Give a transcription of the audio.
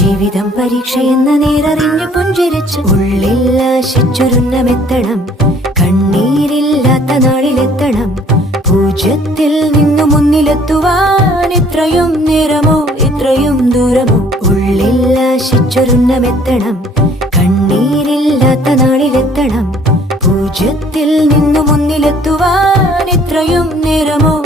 ജീവിതം പരീക്ഷയെന്ന നേരറിഞ്ഞു പുഞ്ചിരിച്ച് ഉള്ളിൽ ആശിച്ചൊരുന്നമെത്തണം. കണ്ണീരില്ലാത്ത നാളിലെത്തണം. പൂജ്യത്തിൽ നിന്നു മുന്നിലെത്തുവാൻ ഇത്രയും നേരമോ ഇത്രയും ദൂരമോ? ഉള്ളിൽ ആശിച്ചൊരുന്നമെത്തണം. കണ്ണീരില്ലാത്ത നാളിലെത്തണം. പൂജ്യത്തിൽ നിന്നു മുന്നിലെത്തുവാൻ ഇത്രയും നേരമോ